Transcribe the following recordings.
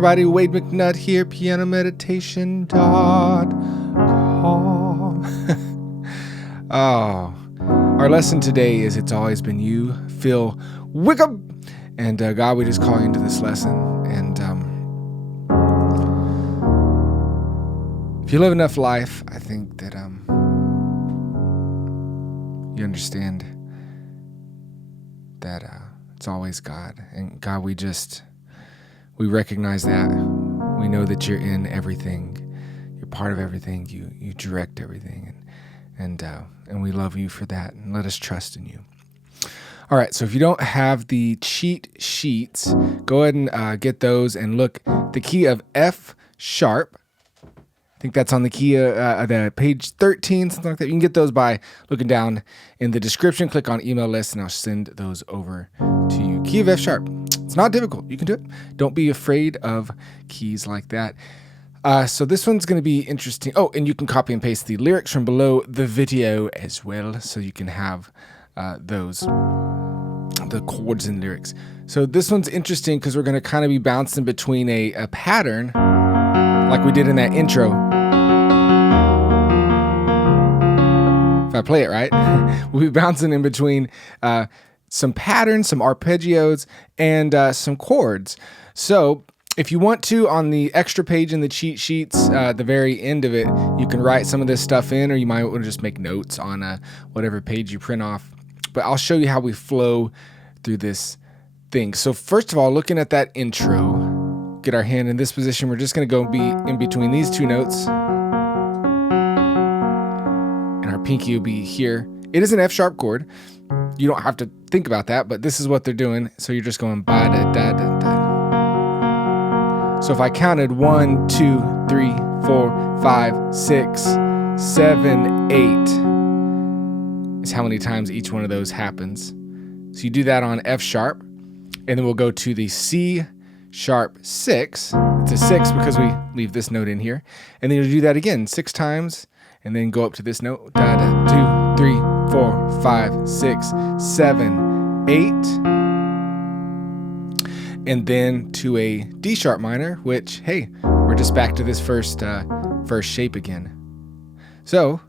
everybody, Wade McNutt here, pianomeditation.com. Oh, our lesson today is It's Always Been You, Phil Wickham. And God, we just call you into this lesson. And if you live enough life, I think that you understand that it's always God. And God, we recognize that. We know that you're in everything. You're part of everything. You direct everything. And we love you for that. And let us trust in you. All right, so if you don't have the cheat sheets, go ahead and get those and look the key of F sharp. I think that's on the key the page 13, something like that. You can get those by looking down in the description. Click on email list, and I'll send those over to you. Key of F sharp. It's not difficult. You can do it. Don't be afraid of keys like that. So this one's going to be interesting. Oh, and you can copy and paste the lyrics from below the video as well, so you can have the chords and lyrics. So this one's interesting because we're going to kind of be bouncing between a pattern like we did in that intro. If I play it right, we'll be bouncing in between some patterns, some arpeggios, and some chords. So if you want to, on the extra page in the cheat sheets, the very end of it, you can write some of this stuff in, or you might want to just make notes on whatever page you print off. But I'll show you how we flow through this thing. So first of all, looking at that intro, get our hand in this position. We're just going to go be in between these two notes. And our pinky will be here. It is an F sharp chord. You don't have to think about that, but this is what they're doing. So you're just going ba da da da da. So if I counted 1, 2, 3, 4, 5, 6, 7, 8 is how many times each one of those happens. So you do that on F sharp, and then we'll go to the C sharp 6. It's a 6 because we leave this note in here. And then you'll do that again 6 times, and then go up to this note. Da, da, 2, 3, 4, 5, 6, 7, 8. And then to a D sharp minor, which, hey, we're just back to this first shape again. So,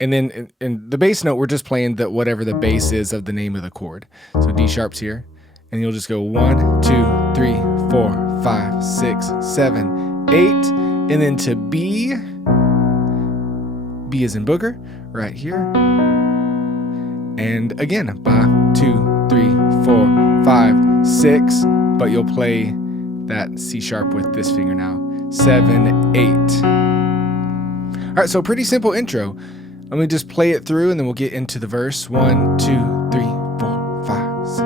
and then in the bass note, we're just playing whatever the bass is of the name of the chord. So D sharp's here, and you'll just go 1, 2, 3, 4, 5, 6, 7, 8, and then to B. B is in booger, right here. And again, 5, 2, 3, 4, 5, 6. But you'll play that C sharp with this finger now. 7, 8. All right, so pretty simple intro. Let me just play it through, and then we'll get into the verse. 1, 2, 3, 4, 5, 6.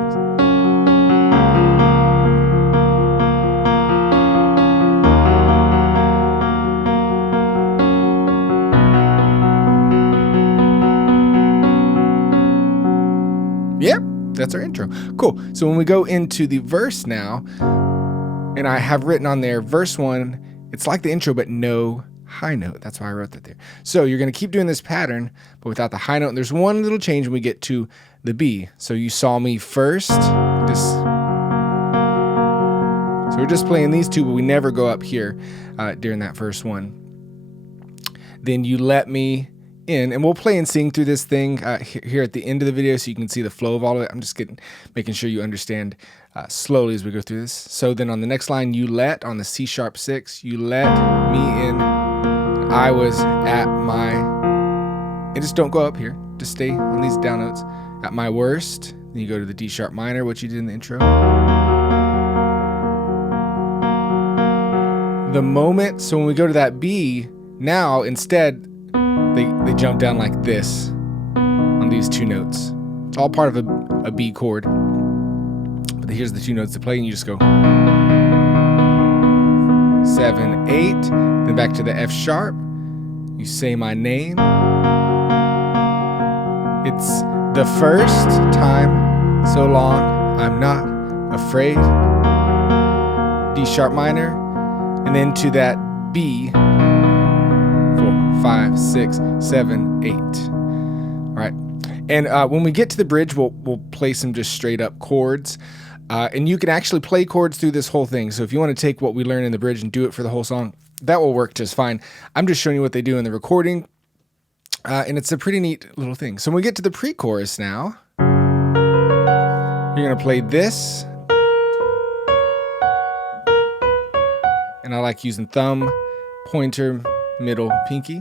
Yep, that's our intro. Cool. So when we go into the verse now, and I have written on there, verse 1, it's like the intro, but no high note. That's why I wrote that there. So you're going to keep doing this pattern, but without the high note. And there's one little change when we get to the B. So you saw me first. So we're just playing these two, but we never go up here during that verse 1. Then you let me in, and we'll play and sing through this thing here at the end of the video so you can see the flow of all of it. I'm just making sure you understand slowly as we go through this. So then on the next line, you let, on the C sharp 6, you let me in. I was at my, and just don't go up here. Just stay on these down notes. At my worst. Then you go to the D sharp minor, what you did in the intro. The moment, so when we go to that B, now instead, they jump down like this on these two notes. It's all part of a B chord. But here's the two notes to play, and you just go 7, 8, then back to the F sharp. You say my name. It's the first time so long I'm not afraid. D sharp minor, and then to that B. 4, 5, 6, 7, 8. All right. And when we get to the bridge, we'll play some just straight up chords. And you can actually play chords through this whole thing. So if you want to take what we learned in the bridge and do it for the whole song, that will work just fine. I'm just showing you what they do in the recording. And it's a pretty neat little thing. So when we get to the pre-chorus now, you're going to play this. And I like using thumb, pointer, middle, pinky.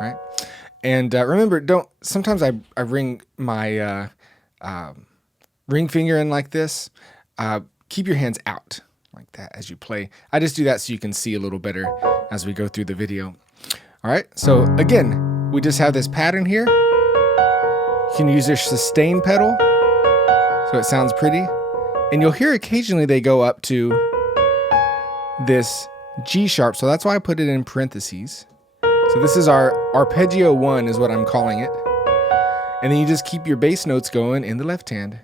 Right? And remember, sometimes I ring my ring finger in like this. Keep your hands out like that as you play. I just do that so you can see a little better as we go through the video. All right, so again, we just have this pattern here. You can use your sustain pedal so it sounds pretty. And you'll hear occasionally they go up to this G sharp, so that's why I put it in parentheses. So this is our arpeggio 1 is what I'm calling it. And then you just keep your bass notes going in the left hand.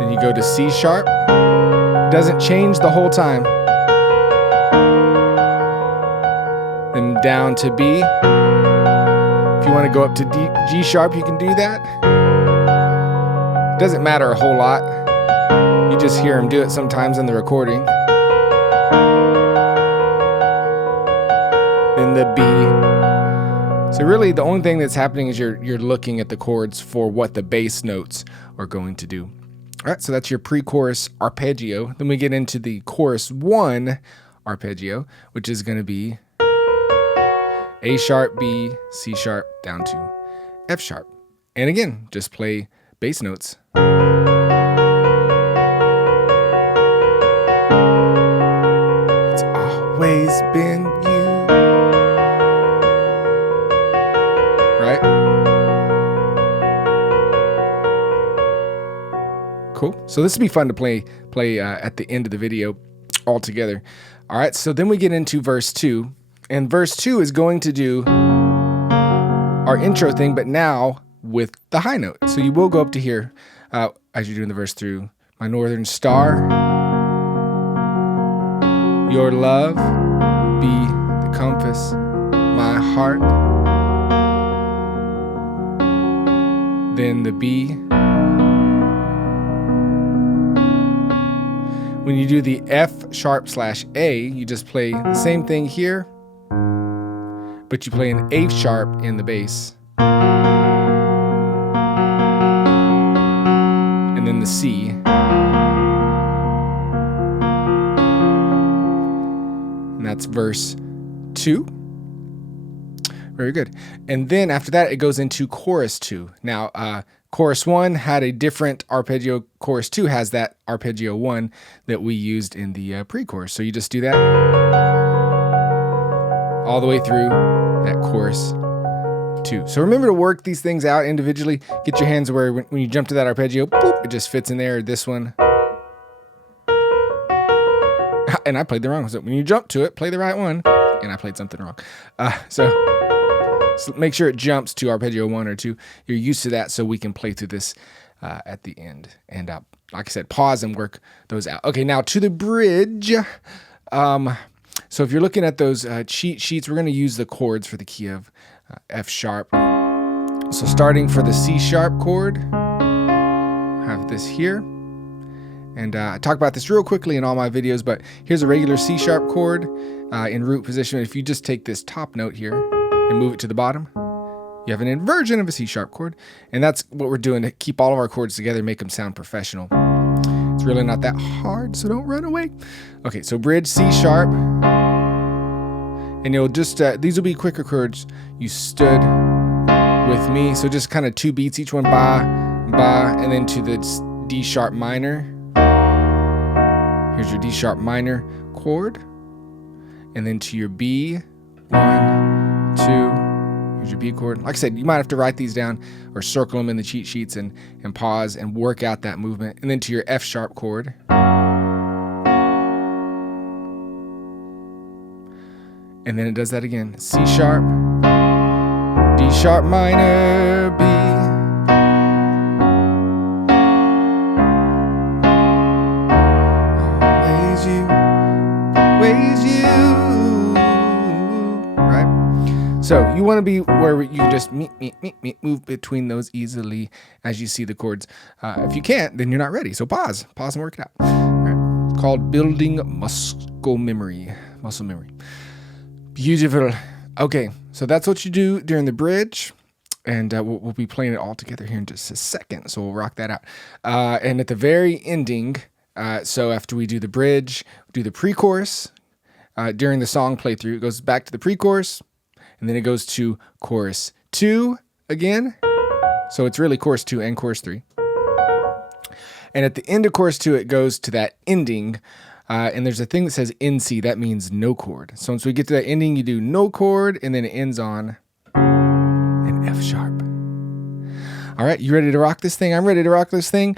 Then you go to C sharp. It doesn't change the whole time. Then down to B. If you want to go up to G sharp, you can do that. It doesn't matter a whole lot. You just hear him do it sometimes in the recording. Then the B. So really the only thing that's happening is you're looking at the chords for what the bass notes are going to do. All right, so that's your pre-chorus arpeggio. Then we get into the chorus 1 arpeggio, which is going to be A sharp, B, C sharp, down to F sharp. And again, just play bass notes. It's always been you. Right? Cool. So this would be fun to play at the end of the video all together. All right, so then we get into verse 2. And verse 2 is going to do our intro thing, but now with the high note. So you will go up to here as you're doing the verse through. My northern star, your love be the compass, my heart. Then the B. When you do the F sharp / A, you just play the same thing here, but you play an A sharp in the bass. And then the C. And that's verse 2. Very good. And then after that, it goes into chorus 2. Now, chorus 1 had a different arpeggio. Chorus 2 has that arpeggio 1 that we used in the pre-chorus. So you just do that all the way through that chorus 2. So remember to work these things out individually. Get your hands where when you jump to that arpeggio, boop, it just fits in there. This one. And I played the wrong one. So when you jump to it, play the right one. And I played something wrong. So make sure it jumps to arpeggio 1 or 2. You're used to that, so we can play through this at the end. And like I said, pause and work those out. Okay, now to the bridge. So if you're looking at those cheat sheets, we're going to use the chords for the key of F sharp. So starting for the C sharp chord, I have this here. And I talk about this real quickly in all my videos, but here's a regular C sharp chord in root position. If you just take this top note here and move it to the bottom, you have an inversion of a C sharp chord. And that's what we're doing to keep all of our chords together, make them sound professional. It's really not that hard, so don't run away. Okay, so bridge C sharp. And you'll just, these will be quicker chords. You stood with me. So just kind of 2 beats, each one ba, and then to the D sharp minor. Here's your D sharp minor chord. And then to your B, 1, 2, here's your B chord. Like I said, you might have to write these down or circle them in the cheat sheets and pause and work out that movement. And then to your F sharp chord. And then it does that again. C sharp, D sharp minor, B. Always you, right? So you want to be where you can just move between those easily as you see the chords. If you can't, then you're not ready. So pause and work it out. All right. It's called building muscle memory. Beautiful. Okay, so that's what you do during the bridge. And we'll be playing it all together here in just a second. So we'll rock that out. And at the very ending, so after we do the bridge, do the pre-chorus. During the song playthrough, it goes back to the pre-chorus. And then it goes to chorus 2 again. So it's really chorus 2 and chorus 3. And at the end of chorus 2, it goes to that ending. And there's a thing that says NC. That means no chord. So once we get to that ending, you do no chord. And then it ends on an F sharp. All right, you ready to rock this thing? I'm ready to rock this thing.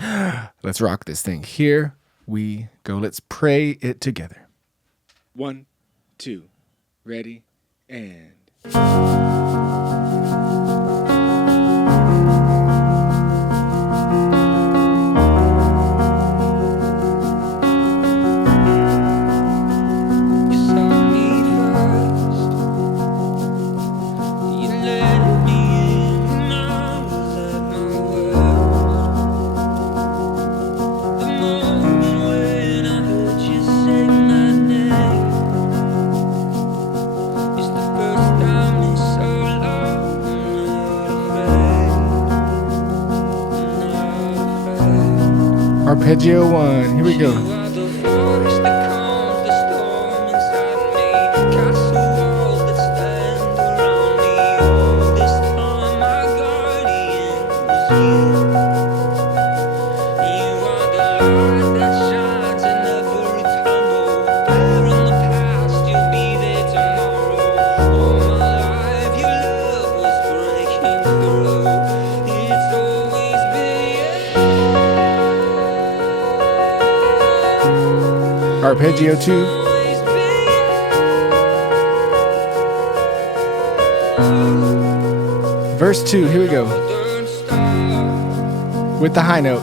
Let's rock this thing. Here we go. Let's pray it together. 1, 2, ready, and... Arpeggio 1, here we go. Arpeggio 2. Verse 2, here we go. With the high note.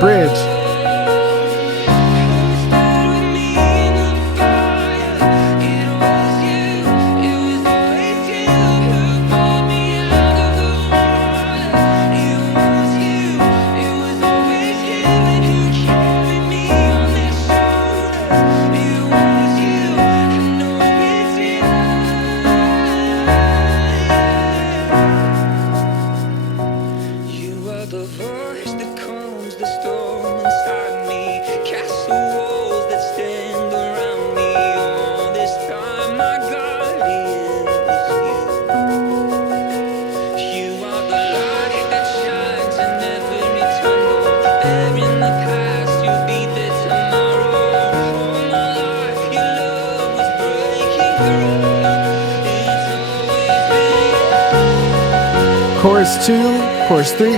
Bridge. Chorus 2, chorus 3.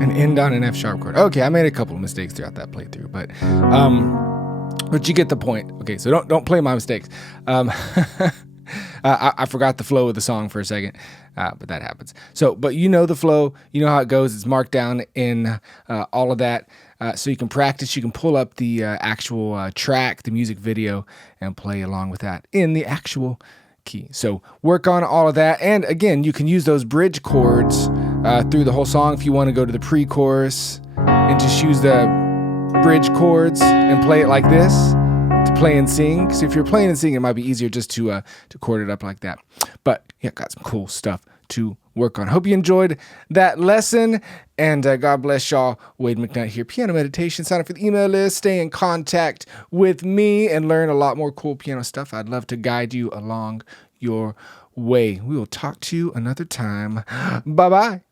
And end on an F sharp chord. Okay, I made a couple of mistakes throughout that playthrough, but But you get the point. Okay, so don't play my mistakes. I forgot the flow of the song for a second, but that happens. So, but you know the flow, you know how it goes. It's marked down in all of that, so you can practice. You can pull up the actual track, the music video, and play along with that in the actual key. So work on all of that, and again, you can use those bridge chords through the whole song if you want to go to the pre-chorus and just use the bridge chords and play it like this to play and sing. So if you're playing and singing, it might be easier just to chord it up like that. But yeah, got some cool stuff to work on. Hope you enjoyed that lesson, and God bless y'all. Wade McNutt here, Piano Meditation. Sign up for the email list, stay in contact with me, and learn a lot more cool piano stuff. I'd love to guide you along your way. We will talk to you another time. Bye-bye.